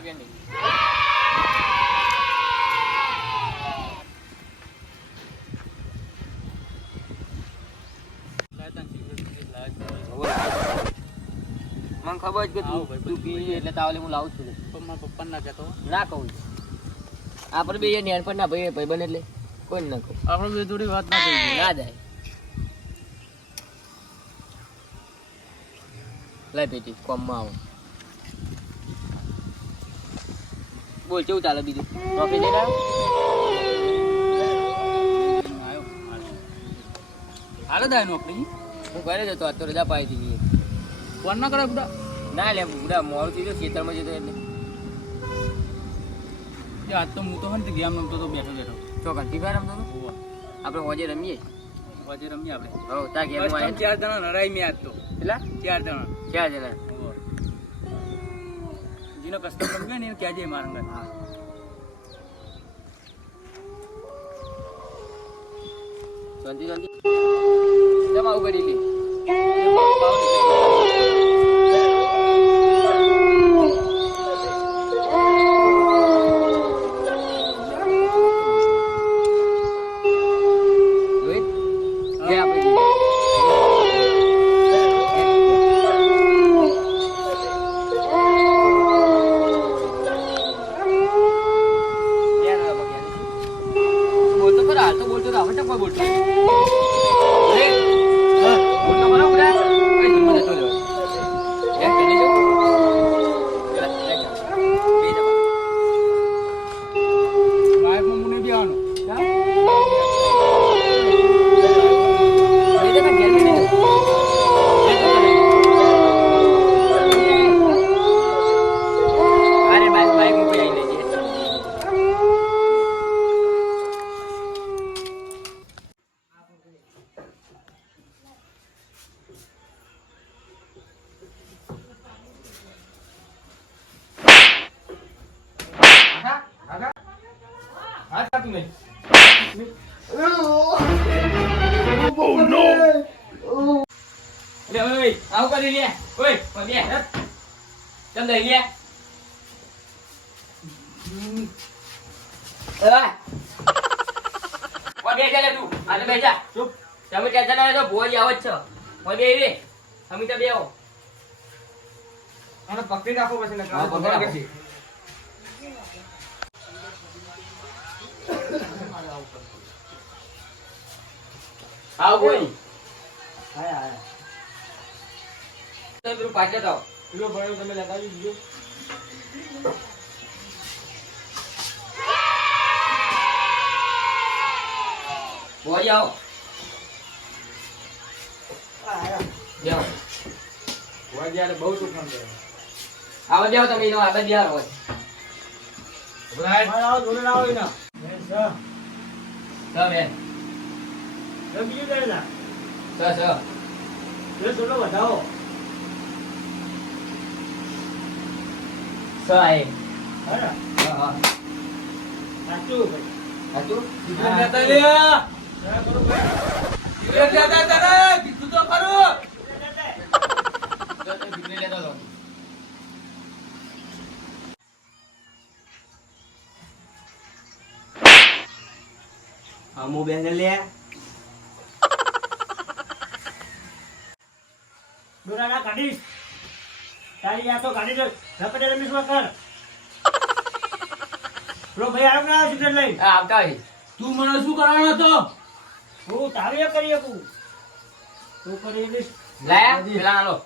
આવે કે નહીં મને ખબર છે કે તું પી એટલે તાવલે હું લાવું છું મારા પપ્પા ના કહેતો ના કહું આપણે બે નેનપણ ના ભાઈ ભાઈ બને એટલે કોઈ ના કહું આપણે બે જોડી વાત ના કરી ના જાય લઈ પેટી કોમમાં આવો બોલ કેવું ચાલે બીજું નોકરી જઈને આવ્યો હાલો દાય નોકરી હું ઘરે જતો આજ તો રજા પાઈ હતી ફોન ના કરે બુડા ના લે બુડા મોડું થઈ ગયું ખેતરમાં જતો એટલે આજ તો હું તો ને ગેમ રમતો તો બેઠો બેઠો ચોકન ફીફા રમતો હતો આપણે હોજે રમીએ આપણે હો તા ગેમ માં 4 જણા લડાઈ મે આજ તો કેટલા 4 જણા જેનો કસ્ટમ રમ્યો ને એ કહેજે મારા અંગત શાંતિ જમ આવું કરી લે આવું કરી લે ઓય બે ચમ દઈ લે બે ચાલે તું આજે બે જા ચૂપ તમે ટેન્શન ના લેજો ભોજ આવ જ છે ઓય બે રે અમે તો બે આવો અને પકડી રાખો પછી ને પકડી આવ કોઈ આયા તો પેલું પાછળ આવો પેલો ભણ્યો તમે લગાવી દીધો બોજ આવો જાઓ બોજ યાર બહુ તોફાન કરે આવો જાઓ તમે એનો આદત યાર હોય રાઈટ આવો જોડે આવો એના બેન બીજું કરે ના એ થોડો વધાવો સાહેબ હા સાચું લેતા લે લેતા તારે કીધું તો ખરું લેતા લો આમો બેન લે દોરાના કાઢીશ તારી આ તો કાઢી દે ઝપડે રમીશમાં કર બ્રો ભાઈ આરામ ના આવે છે લઈ આવતા તું મને શું કરવાનો હતો હું તારે કરી શકું તું કરી દે લાયા પેલા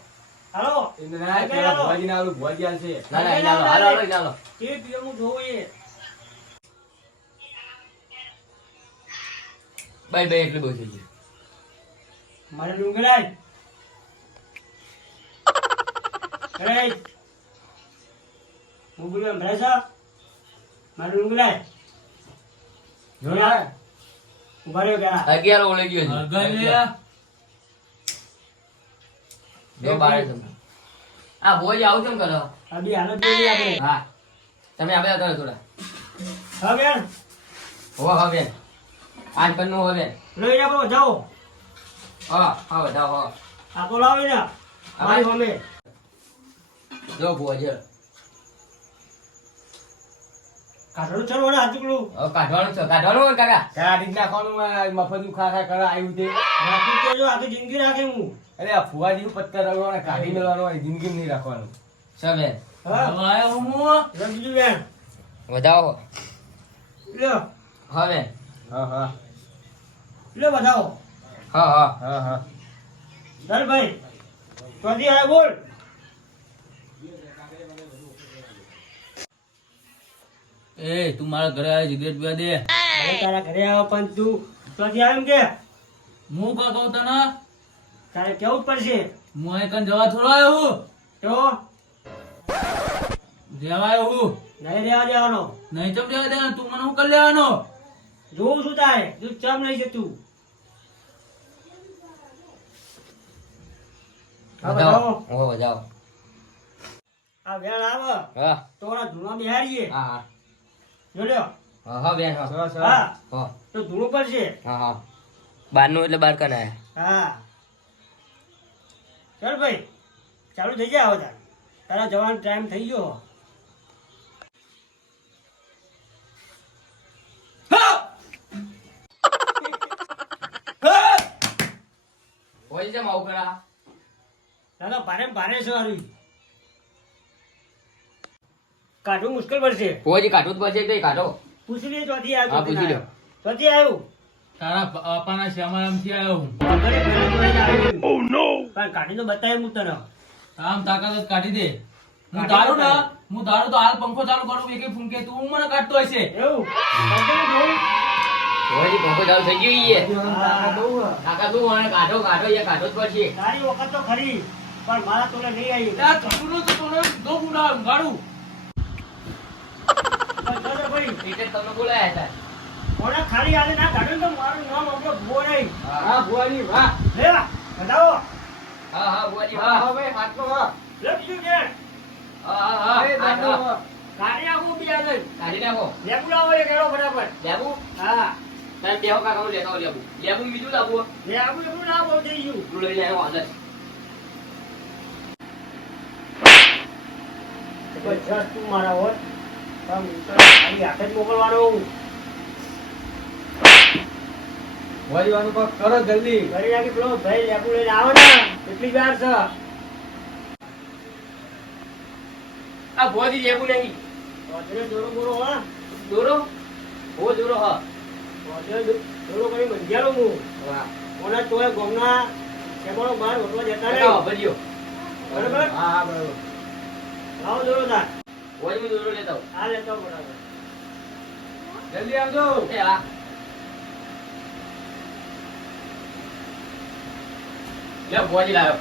હાલો ઇન્દ્રના પેલા ભોજી ના આલું ભોજી આલ છે ના હાલો કે પીએ હું જોઈએ બાય એટલે બહુ થઈ ગયું મારે ડુંગરાય અરે હું બોલું ભરેસા મારું ડુંગરાય જોયા ઉભા રહ્યો કેરા 11 ઓલે ગયો છે ગઈ બે બારે તમે આ ભોજ આવું કેમ કરો અભી હાલત જોઈ આપણે હા તમે આબે કરો થોડા હા બેન હા બેન આજ પણ નો હવે લઈ જાઓ જાઓ હા જાઓ આ તો લાવી ને મારી મમ્મી જો ભોજ કાઢવાનું છે ને હાચુકલું હવે કાઢવાનું છે કાઢવાનું કાકા કાઢી જ નાખવાનું મફતનું ખા ખા કરે આવ્યું તે રાખી દેજો આખી જિંદગી રાખે હું અરે આ ફુવાજી પત્તા રગવાનો કાઢી મેળવાનો હોય જિંદગી નહીં રાખવાનું છે બેન હા આવ્યો હું બીજું બેન વધાવો લ્યો હા બેન હા હા લ્યો બતાવો હા હા હા હા ધરભાઈ ચોથી આય બોલ એ તું મારા ઘરે આવી સિગરેટ પીવા દે અરે તારા ઘરે આવો પણ તું ચોથી આય એમ કે હું કા કહું તને તારે કેવું જ પડશે હું અહીં કન જવા થોડો આવ્યો હું તો રહેવા આવ્યો હું નહીં રહેવા દેવાનો નહીં ચમ રહેવા દે તું મને શું કરી લેવાનો જોઉં છું તારે તું ચમ નહીં છે તું હા બતાવો ઓ વધાવો આ વેળ આવે હા તો ઓલા ધૂળમાં બિહારીએ હા હા જોડ્યો હા હા બેન હા હા હા તો ધૂળું પડશે હા હા બારનું એટલે બાર કને હા ચાલ ભાઈ ચાલુ થઈ જાય હવે તાર તારા જવાનો ટાઈમ થઈ ગયો હોય છે આવું કરા દાદા ભારે ભારે છે હારી કાઢવું મુશ્કેલ પડશે ફુવાજી કાઢવું જ પડશે તો કાઢો પૂછી લે ચોથી આવ્યું હા પૂછી લો ચોથી આવ્યું તારા બાપાના શ્યામારામથી આવ્યો હું વગરે પહેલા જોઈને આવ્યું. પણ કાઢી તો બતાવ્યું હું તને આમ તાકાત જ કાઢી દે હું કાઢી દારૂ ને હું દારૂ તો હાલ પંખો ચાલુ કરું એકે ફૂંકે તું મને કાઢતો હશે એવું કાઢી જોઉં. ફુવાજી પંખો ચાલુ થઈ ગયું ઈ હા. કાકા તું મને કાઢો કાઢો એ કાઢો જ પડશે તારી વખત તો ખરી પણ મારા તોલે નહીં આવી આ ચકુનું તો તને દો ગુના ગાડું પણ દાદા ભાઈ એટલે તમને બોલાયા હતા કોને ખાલી હાલે ના કાઢ્યું તો મારું નામ આપણો ભૂવો નહીં હા ફુવાજી વાહ લે બતાવો હા હા ફુવાજી વાહ હવે હાથનો વાહ લે બીજું કે હા હા હા હાથનો કાઢી આવું બીજા લઈ કાઢી નાખો લેબુ લાવો એક એનો ફટાફટ લેબુ હા તમે બેહો કાકા હું લેતા આવું લેબુ લેબુ બીજું લાવો લેબુ એટલું ના બહુ થઈ ગયું તું લઈને આવ્યો અંદર જબરજસ્ત તું મારા હોત પણ હું તો ખાલી હાથે જ મોકલવાનો હું ફુવાજી વાનું કરો જલ્દી ઘરે નાખી પેલો ભાઈ લેબુ લઈને આવો ને એટલી જ વાર છે આ ફુવાજી લેબુ નહીં રોજને દોરો બોરો હા દોરો ઓ દોરો હા રોજને દોરો કરી મંજ્યાલો હું વાહ ઓના તોય ગોમના કેમણો બહાર ઓટવા જતા કાકા નહીં ભજ્યો બરાબર હા હા બરાબર આવો દોરો તાર ફુવાજી દોરો લેતા આવું આ લેતો બરાબર જલ્દી આવજો એ હા લે ફુવાજી લાવ્યો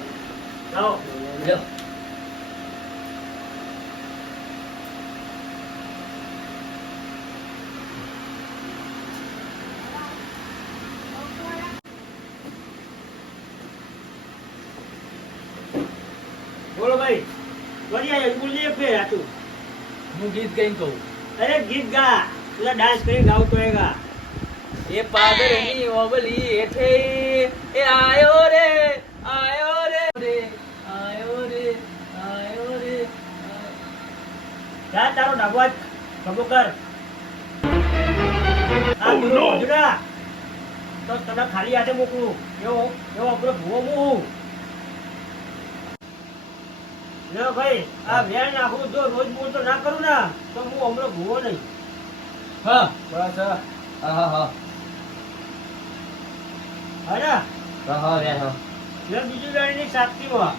લાવો લ્યો બોલો ભાઈ વળી આયા બોલ એક ફેર આતું હું ગીત કઈ કહું અરે ગીત ગા તું ડાન્સ કરી ગાવ તો એગા એ પાદરની ઓબલી હેઠે એ આયો રે આયો રે રે આયો રે આયો રે જા તારો ડાબો ખબો કર આ નો જુડા તો તને ખાલી હાથે મોકલું એવો એવો આપણો ભૂવો હું લે ભાઈ આ વેણ નાખું જો રોજ બોલ તો ના કરું ને તો હું હમણાં ભૂવો નહીં હા બસ હા હા હા અરે હા હા રે હા લે બીજું વેણની સાક્ષીમાં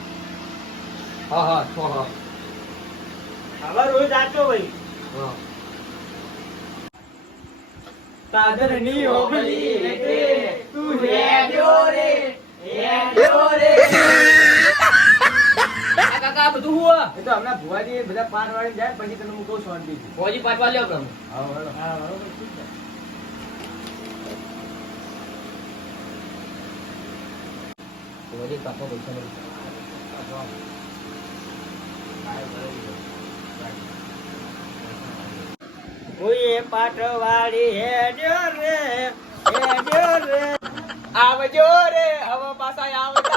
હા હા છો હા હવે રોજ આચો ભાઈ હા પાદરની ઓબલી હેઠે તું હેડ્યો રે હેડ્યો રે કાકા બધું હુઆ એ તો હમણાં ભુવાજી બધા પાન વાળી જાય પછી તને હું કહું શાંતિ ભુવાજી પાટ વાળી લ્યો તમે હા બરાબર હા બરોબર ઠીક છે ભુવાજી પાટો પૈસા નહીં ઓય પાટવાળી હેડ્યો રે આવજો રે હવે પાછા આવતા